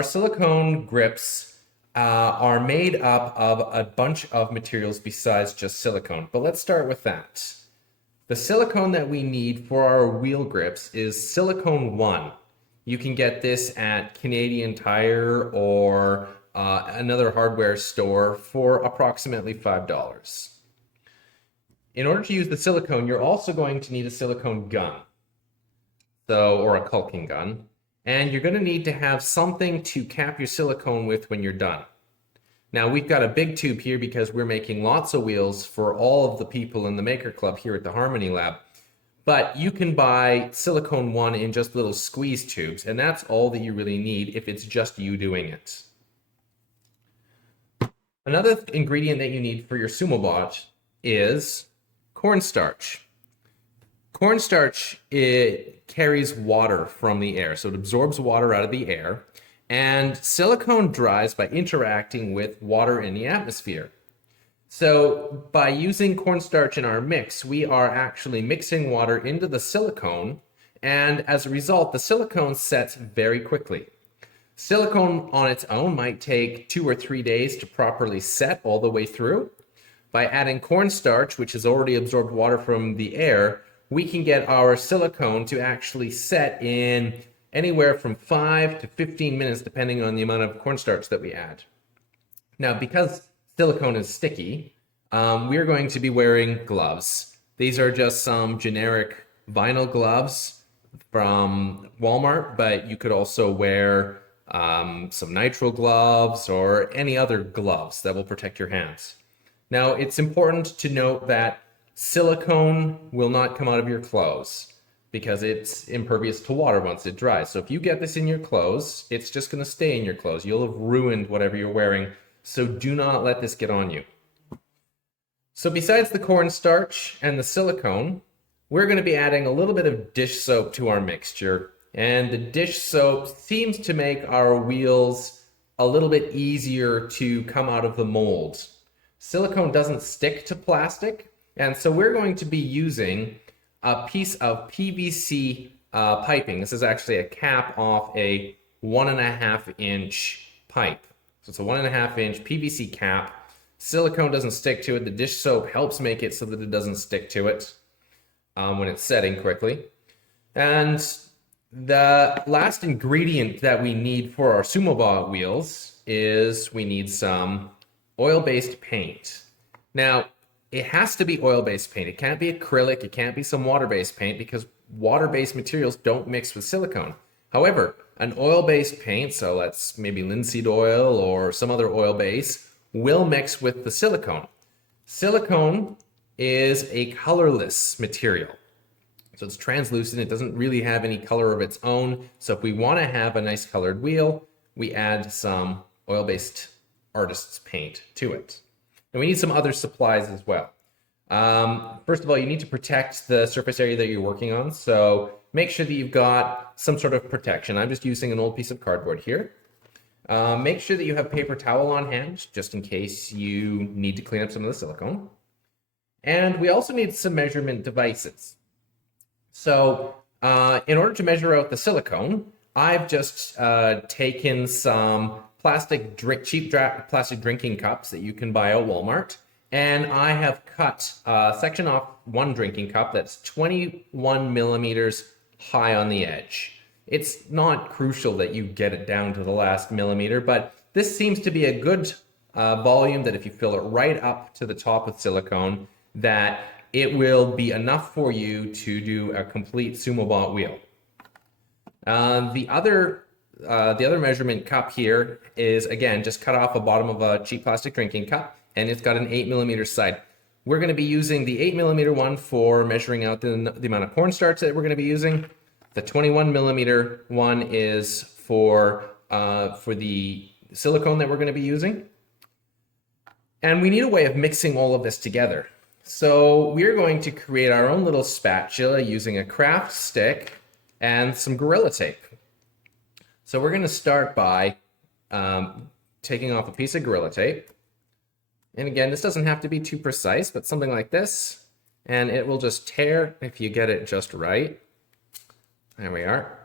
our silicone grips are made up of a bunch of materials besides just silicone, but let's start with that. The silicone that we need for our wheel grips is silicone 1. You can get this at Canadian Tire or another hardware store for approximately $5. In order to use the silicone, you're also going to need a silicone gun, or a caulking gun, and you're going to need to have something to cap your silicone with when you're done. Now, we've got a big tube here because we're making lots of wheels for all of the people in the Maker Club here at the Harmony Lab. But you can buy silicone 1 in just little squeeze tubes, and that's all that you really need if it's just you doing it. Another ingredient that you need for your Sumobot is cornstarch. Cornstarch, it carries water from the air, so it absorbs water out of the air. And silicone dries by interacting with water in the atmosphere. So by using cornstarch in our mix, we are actually mixing water into the silicone, and as a result, the silicone sets very quickly. Silicone on its own might take 2 or 3 days to properly set all the way through. By adding cornstarch, which has already absorbed water from the air, we can get our silicone to actually set in anywhere from 5 to 15 minutes, depending on the amount of cornstarch that we add. Now, because silicone is sticky, we're going to be wearing gloves. These are just some generic vinyl gloves from Walmart, but you could also wear some nitrile gloves or any other gloves that will protect your hands. Now, it's important to note that silicone will not come out of your clothes, because it's impervious to water once it dries. So if you get this in your clothes, it's just going to stay in your clothes. You'll have ruined whatever you're wearing, so do not let this get on you. So besides the cornstarch and the silicone, we're going to be adding a little bit of dish soap to our mixture, and the dish soap seems to make our wheels a little bit easier to come out of the mold. Silicone doesn't stick to plastic, and so we're going to be using a piece of PVC piping. This is actually a cap off a 1.5-inch pipe. So it's a 1.5-inch PVC cap. Silicone doesn't stick to it. The dish soap helps make it so that it doesn't stick to it when it's setting quickly. And the last ingredient that we need for our Sumobot wheels is we need some oil-based paint. Now, it has to be oil-based paint. It can't be acrylic. It can't be some water-based paint, because water-based materials don't mix with silicone. However, an oil-based paint, so let's maybe linseed oil or some other oil base, will mix with the silicone. Silicone is a colorless material. So it's translucent. It doesn't really have any color of its own. So if we want to have a nice colored wheel, we add some oil-based artist's paint to it. And we need some other supplies as well. First of all, you need to protect the surface area that you're working on. So make sure that you've got some sort of protection. I'm just using an old piece of cardboard here. Make sure that you have paper towel on hand, just in case you need to clean up some of the silicone. And we also need some measurement devices. So in order to measure out the silicone, I've just taken some cheap plastic drinking cups that you can buy at Walmart, and I have cut a section off one drinking cup that's 21 millimeters high on the edge. It's not crucial that you get it down to the last millimeter, but this seems to be a good volume that if you fill it right up to the top with silicone, that it will be enough for you to do a complete Sumobot wheel. The other measurement cup here is, again, just cut off the bottom of a cheap plastic drinking cup, and it's got an 8mm side. We're going to be using the 8mm one for measuring out the amount of cornstarch that we're going to be using. The 21mm one is for the silicone that we're going to be using. And we need a way of mixing all of this together. So we're going to create our own little spatula using a craft stick and some Gorilla Tape. So we're going to start by taking off a piece of Gorilla Tape. And again, this doesn't have to be too precise, but something like this. And it will just tear if you get it just right. There we are.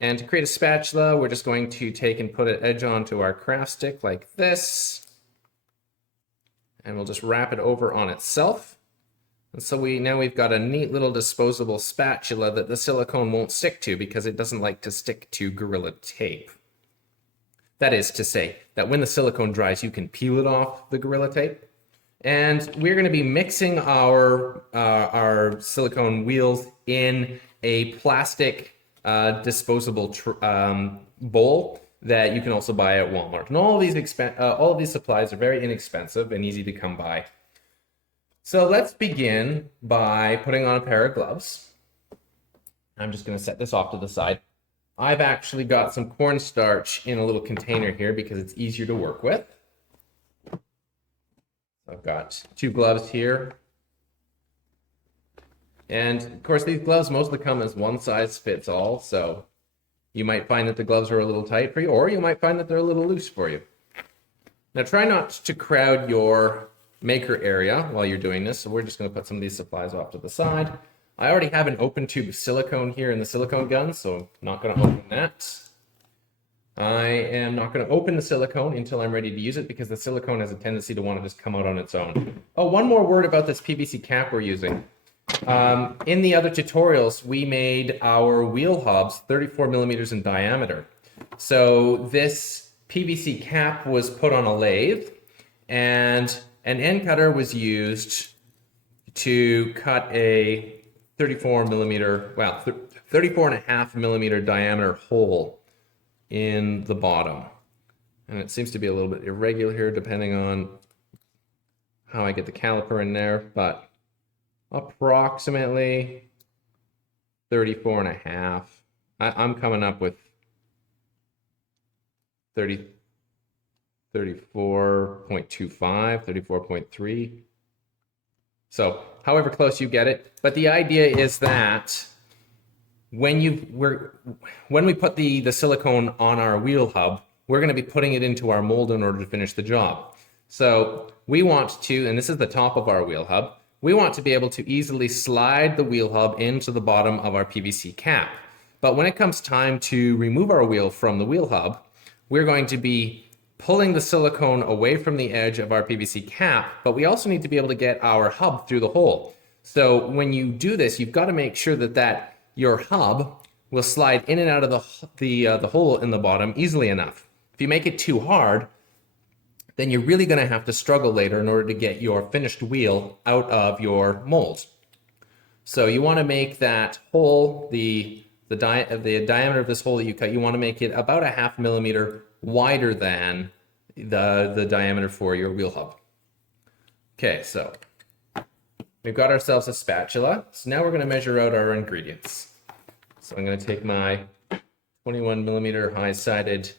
And to create a spatula, we're just going to take and put an edge onto our craft stick like this. And we'll just wrap it over on itself. And so now we've got a neat little disposable spatula that the silicone won't stick to because it doesn't like to stick to Gorilla Tape. That is to say that when the silicone dries, you can peel it off the Gorilla Tape. And we're going to be mixing our silicone wheels in a plastic disposable bowl that you can also buy at Walmart. And all of these supplies are very inexpensive and easy to come by. So let's begin by putting on a pair of gloves. I'm just going to set this off to the side. I've actually got some cornstarch in a little container here because it's easier to work with. I've got 2 gloves here. And of course, these gloves mostly come as one size fits all. So you might find that the gloves are a little tight for you, or you might find that they're a little loose for you. Now try not to crowd your maker area while you're doing this. So we're just going to put some of these supplies off to the side. I already have an open tube of silicone here in the silicone gun, so I'm not going to open that. I am not going to open the silicone until I'm ready to use it because the silicone has a tendency to want to just come out on its own. Oh, one more word about this PVC cap we're using. In the other tutorials, we made our wheel hubs 34 millimeters in diameter. So this PVC cap was put on a lathe and an end cutter was used to cut a 34 and a half millimeter diameter hole in the bottom. And it seems to be a little bit irregular here depending on how I get the caliper in there, but approximately 34 and a half. I'm coming up with 34.25, 34.3. So however close you get it. But the idea is that when we put the silicone on our wheel hub, we're going to be putting it into our mold in order to finish the job. So we want to, and this is the top of our wheel hub, we want to be able to easily slide the wheel hub into the bottom of our PVC cap. But when it comes time to remove our wheel from the wheel hub, we're going to be pulling the silicone away from the edge of our PVC cap, but we also need to be able to get our hub through the hole. So when you do this, you've got to make sure that your hub will slide in and out of the hole in the bottom easily enough. If you make it too hard, then you're really going to have to struggle later in order to get your finished wheel out of your mold. So you want to make that hole, the diameter of this hole that you cut, you want to make it about a half millimeter wider than the diameter for your wheel hub. Okay, so we've got ourselves a spatula. So now we're going to measure out our ingredients. So I'm going to take my 21 millimeter high-sided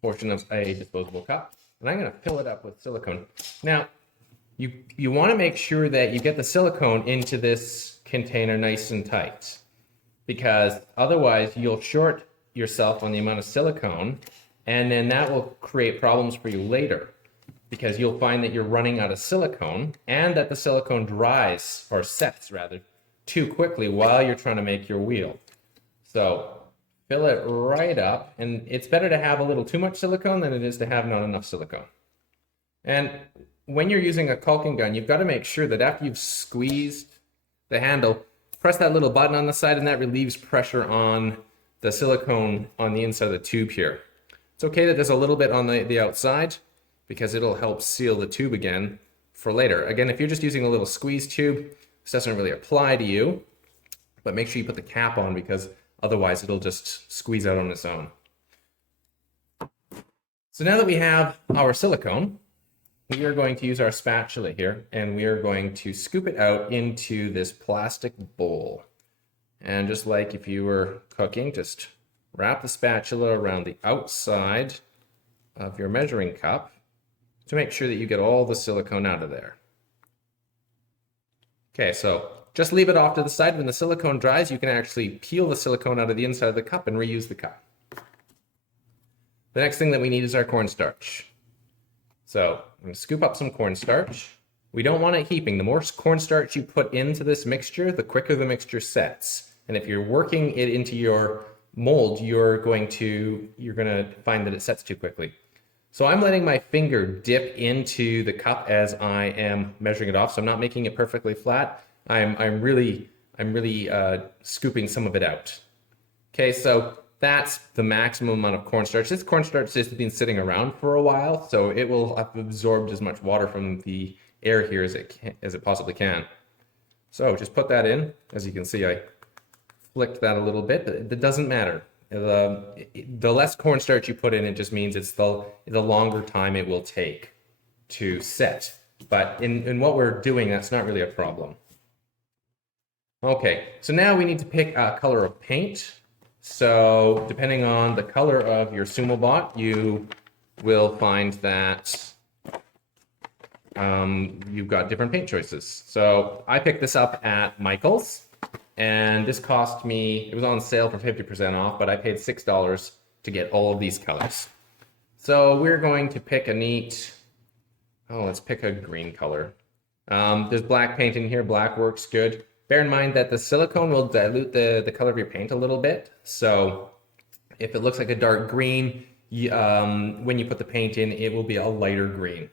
portion of a disposable cup, and I'm going to fill it up with silicone. Now, you want to make sure that you get the silicone into this container nice and tight, because otherwise you'll short yourself on the amount of silicone, and then that will create problems for you later, because you'll find that you're running out of silicone and that the silicone dries, or sets rather, too quickly while you're trying to make your wheel. So fill it right up, and it's better to have a little too much silicone than it is to have not enough silicone. And when you're using a caulking gun, you've got to make sure that after you've squeezed the handle, press that little button on the side, and that relieves pressure on the silicone on the inside of the tube here. It's okay that there's a little bit on the outside because it'll help seal the tube again for later. Again, if you're just using a little squeeze tube, this doesn't really apply to you, but make sure you put the cap on because otherwise it'll just squeeze out on its own. So now that we have our silicone, we are going to use our spatula here, and we are going to scoop it out into this plastic bowl. And just like if you were cooking, just wrap the spatula around the outside of your measuring cup to make sure that you get all the silicone out of there. Okay, so just leave it off to the side. When the silicone dries, you can actually peel the silicone out of the inside of the cup and reuse the cup. The next thing that we need is our cornstarch. So I'm going to scoop up some cornstarch. We don't want it heaping. The more cornstarch you put into this mixture, the quicker the mixture sets. And if you're working it into your mold, you're going to find that it sets too quickly. So I'm letting my finger dip into the cup as I am measuring it off. So I'm not making it perfectly flat. I'm really scooping some of it out. Okay, so that's the maximum amount of cornstarch. This cornstarch has been sitting around for a while, so it will have absorbed as much water from the air here as it possibly can. So just put that in. As you can see, I flicked that a little bit, but it doesn't matter. The less cornstarch you put in, it just means it's the longer time it will take to set. But in what we're doing, that's not really a problem. Okay, so now we need to pick a color of paint. So depending on the color of your Sumobot, you will find that you've got different paint choices. So I picked this up at Michael's, and this cost me, it was on sale for 50% off, but I paid $6 to get all of these colors. So we're going to pick a neat, let's pick a green color. There's black paint in here, black works good. Bear in mind that the silicone will dilute the color of your paint a little bit. So if it looks like a dark green, when you put the paint in, it will be a lighter green.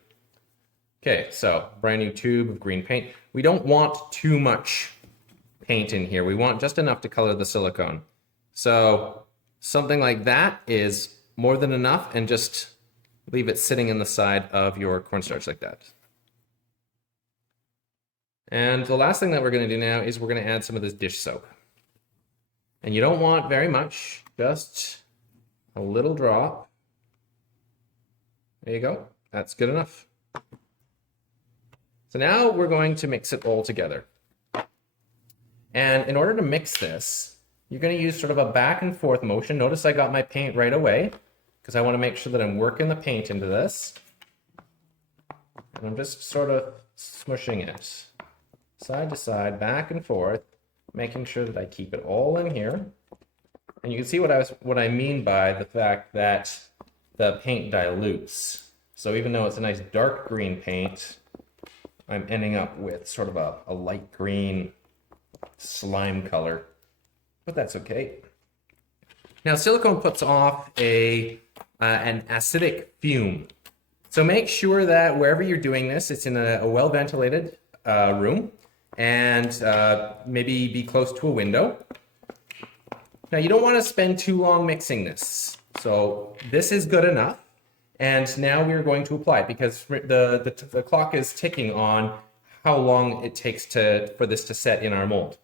Okay, so brand new tube of green paint. We don't want too much paint in here. We want just enough to color the silicone. So something like that is more than enough, and just leave it sitting in the side of your cornstarch like that. And the last thing that we're going to do now is we're going to add some of this dish soap. And you don't want very much, just a little drop. There you go. That's good enough. So now we're going to mix it all together. And in order to mix this, you're going to use sort of a back and forth motion. Notice I got my paint right away, because I want to make sure that I'm working the paint into this. And I'm just sort of smushing it side to side, back and forth, making sure that I keep it all in here. And you can see what I mean by the fact that the paint dilutes. So even though it's a nice dark green paint, I'm ending up with sort of a light green slime color, but that's okay. Now silicone puts off an acidic fume. So make sure that wherever you're doing this, it's in a well-ventilated room, and maybe be close to a window. Now you don't want to spend too long mixing this. So this is good enough. And now we're going to apply it, because the clock is ticking on how long it takes for this to set in our mold.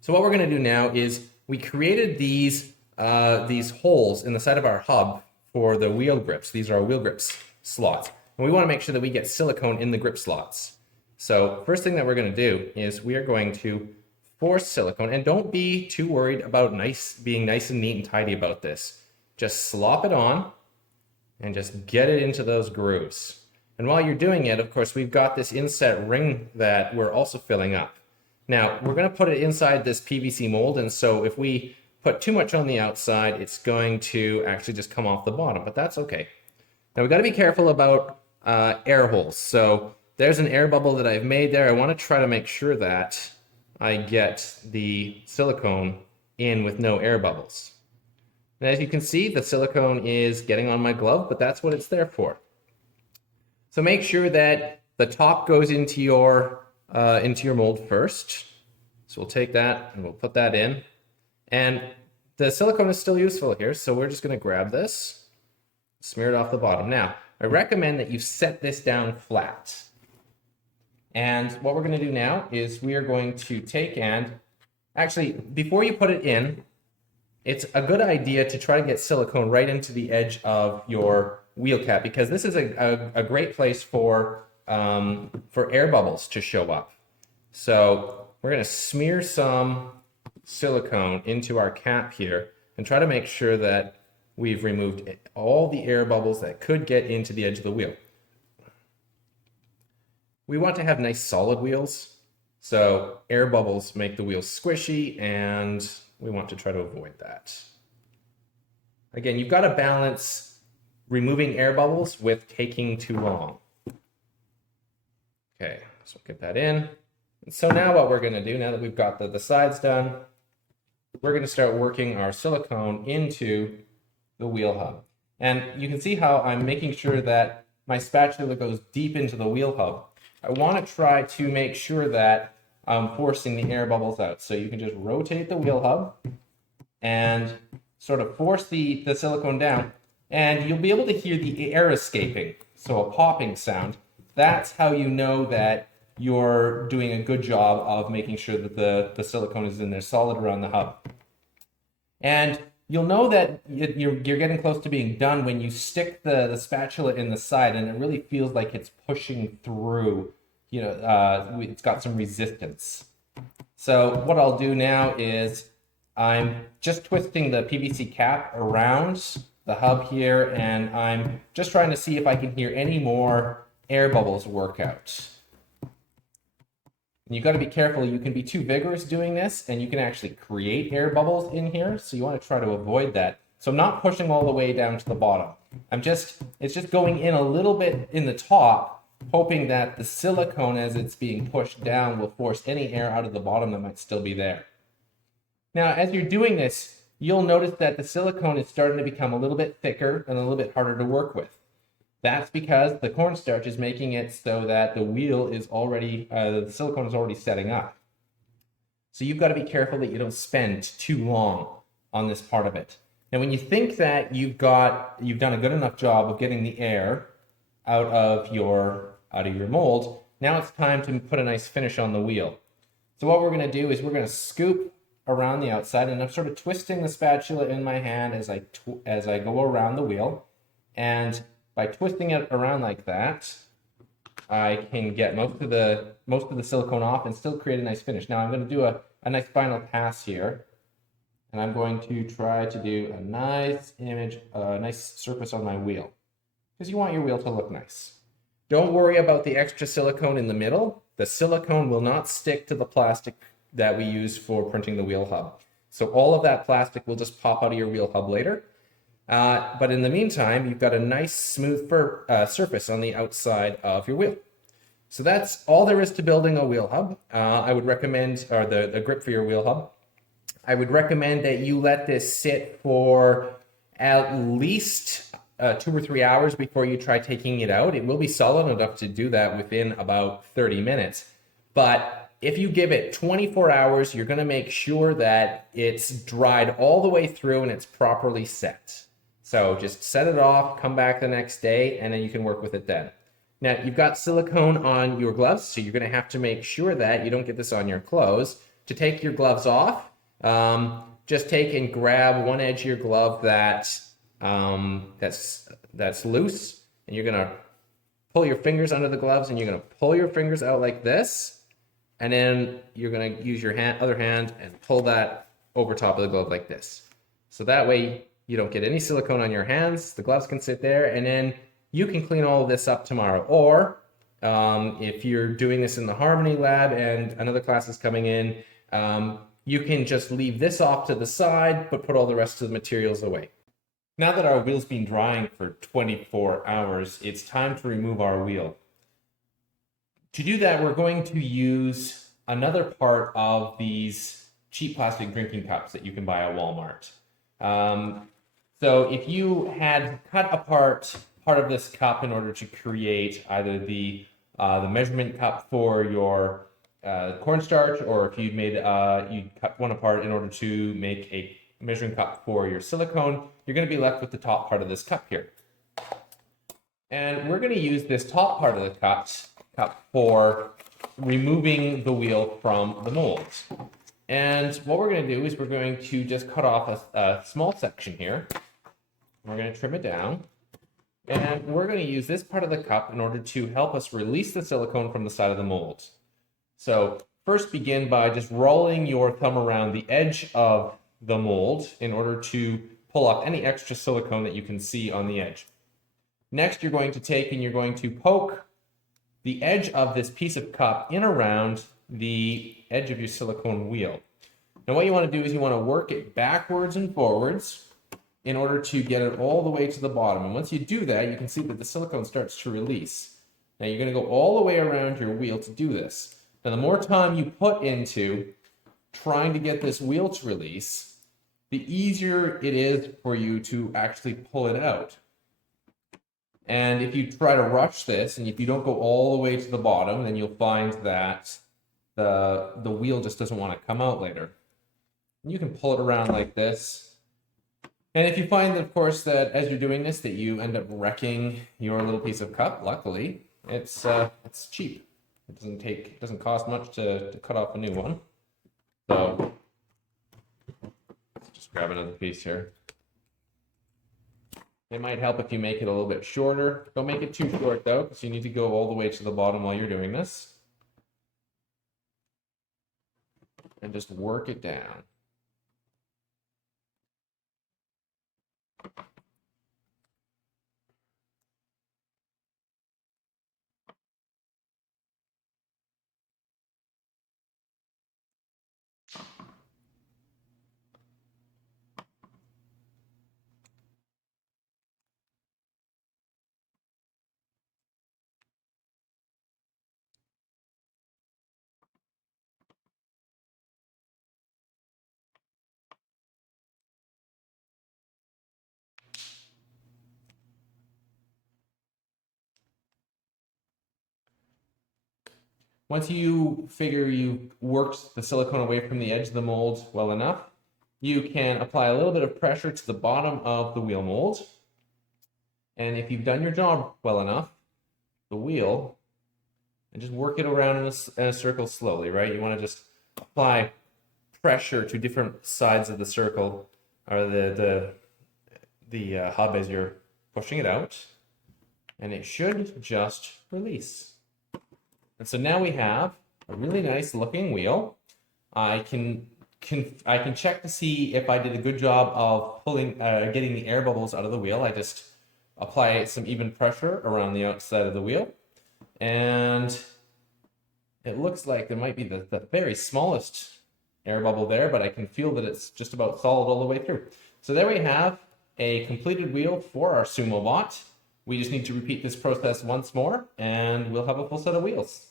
So what we're going to do now is we created these holes in the side of our hub for the wheel grips. These are our wheel grips slots. And we want to make sure that we get silicone in the grip slots. So first thing that we're going to do is we are going to force silicone, and don't be too worried about being nice and neat and tidy about this. Just slop it on and just get it into those grooves. And while you're doing it, of course, we've got this inset ring that we're also filling up. Now, we're going to put it inside this PVC mold, and so if we put too much on the outside, it's going to actually just come off the bottom, but that's okay. Now, we've got to be careful about air holes. So there's an air bubble that I've made there. I want to try to make sure that I get the silicone in with no air bubbles. And as you can see, the silicone is getting on my glove, but that's what it's there for. So make sure that the top goes into your mold first. So we'll take that and we'll put that in. And the silicone is still useful here, so we're just going to grab this, smear it off the bottom. Now, I recommend that you set this down flat. And what we're going to do now is we are going to take and, actually, before you put it in, it's a good idea to try to get silicone right into the edge of your wheel cap, because this is a great place for air bubbles to show up. So we're going to smear some silicone into our cap here and try to make sure that we've removed all the air bubbles that could get into the edge of the wheel. We want to have nice solid wheels, so air bubbles make the wheels squishy, and we want to try to avoid that. Again, you've got to balance removing air bubbles with taking too long. Okay, so get that in. And so now what we're going to do, now that we've got the sides done, we're going to start working our silicone into the wheel hub. And you can see how I'm making sure that my spatula goes deep into the wheel hub. I want to try to make sure that I'm forcing the air bubbles out. So you can just rotate the wheel hub and sort of force the silicone down, and you'll be able to hear the air escaping, so a popping sound. That's how you know that you're doing a good job of making sure that the silicone is in there solid around the hub. And you'll know that you're getting close to being done when you stick the spatula in the side and it really feels like it's pushing through. It's got some resistance. So what I'll do now is I'm just twisting the PVC cap around the hub here, and I'm just trying to see if I can hear any more air bubbles work out. And you've got to be careful. You can be too vigorous doing this, and you can actually create air bubbles in here, so you want to try to avoid that. So I'm not pushing all the way down to the bottom. It's just going in a little bit in the top, hoping that the silicone, as it's being pushed down, will force any air out of the bottom that might still be there. Now, as you're doing this, you'll notice that the silicone is starting to become a little bit thicker and a little bit harder to work with. That's because the cornstarch is making it so that the wheel is already, the silicone is already setting up. So you've got to be careful that you don't spend too long on this part of it. Now, when you think that you've done a good enough job of getting the air out of your mold, now it's time to put a nice finish on the wheel. So what we're going to do is we're going to scoop around the outside, and I'm sort of twisting the spatula in my hand as I go around the wheel. And by twisting it around like that, I can get most of the silicone off and still create a nice finish. Now I'm going to do a nice final pass here, and I'm going to try to do a nice image, a nice surface on my wheel, because you want your wheel to look nice. Don't worry about the extra silicone in the middle. The silicone will not stick to the plastic that we use for printing the wheel hub. So all of that plastic will just pop out of your wheel hub later. But in the meantime, you've got a nice smooth surface on the outside of your wheel. So that's all there is to building a wheel hub. I would recommend, or the grip for your wheel hub, I would recommend that you let this sit for at least 2 or 3 hours before you try taking it out. It will be solid enough to do that within about 30 minutes. But if you give it 24 hours, you're going to make sure that it's dried all the way through and it's properly set. So just set it off, come back the next day, and then you can work with it then. Now, you've got silicone on your gloves, so you're going to have to make sure that you don't get this on your clothes. To take your gloves off, just take and grab one edge of your glove that's loose, and you're going to pull your fingers under the gloves, and you're going to pull your fingers out like this. And then you're going to use your other hand and pull that over top of the glove like this. So that way you don't get any silicone on your hands. The gloves can sit there, and then you can clean all of this up tomorrow. Or if you're doing this in the Harmony Lab and another class is coming in, you can just leave this off to the side, but put all the rest of the materials away. Now that our wheel's been drying for 24 hours, it's time to remove our wheel. To do that, we're going to use another part of these cheap plastic drinking cups that you can buy at Walmart. So if you had cut apart part of this cup in order to create either the measurement cup for your cornstarch, or if you'd you cut one apart in order to make a measuring cup for your silicone, you're going to be left with the top part of this cup here. And we're going to use this top part of the cup for removing the wheel from the mold. And what we're going to do is we're going to just cut off a small section here. We're going to trim it down. And we're going to use this part of the cup in order to help us release the silicone from the side of the mold. So first begin by just rolling your thumb around the edge of the mold in order to pull off any extra silicone that you can see on the edge. Next, you're going to take and you're going to poke the edge of this piece of cup in around the edge of your silicone wheel. Now what you want to do is you want to work it backwards and forwards in order to get it all the way to the bottom. And once you do that, you can see that the silicone starts to release. Now you're going to go all the way around your wheel to do this. Now the more time you put into trying to get this wheel to release, the easier it is for you to actually pull it out. And if you try to rush this, and if you don't go all the way to the bottom, then you'll find that the wheel just doesn't want to come out later. And you can pull it around like this. And if you find, of course, that as you're doing this, that you end up wrecking your little piece of cup, luckily, it's cheap. It doesn't cost much to cut off a new one. So let's just grab another piece here. It might help if you make it a little bit shorter. Don't make it too short though, because you need to go all the way to the bottom while you're doing this. And just work it down. Once you figure you've worked the silicone away from the edge of the mold well enough, you can apply a little bit of pressure to the bottom of the wheel mold. And if you've done your job well enough, the wheel, and just work it around in a circle slowly, right? You want to just apply pressure to different sides of the circle, or the hub as you're pushing it out, and it should just release. And so now we have a really nice looking wheel. I can check to see if I did a good job of getting the air bubbles out of the wheel. I just apply some even pressure around the outside of the wheel, and it looks like there might be the very smallest air bubble there, but I can feel that it's just about solid all the way through. So there we have a completed wheel for our Sumobot. We just need to repeat this process once more, and we'll have a full set of wheels.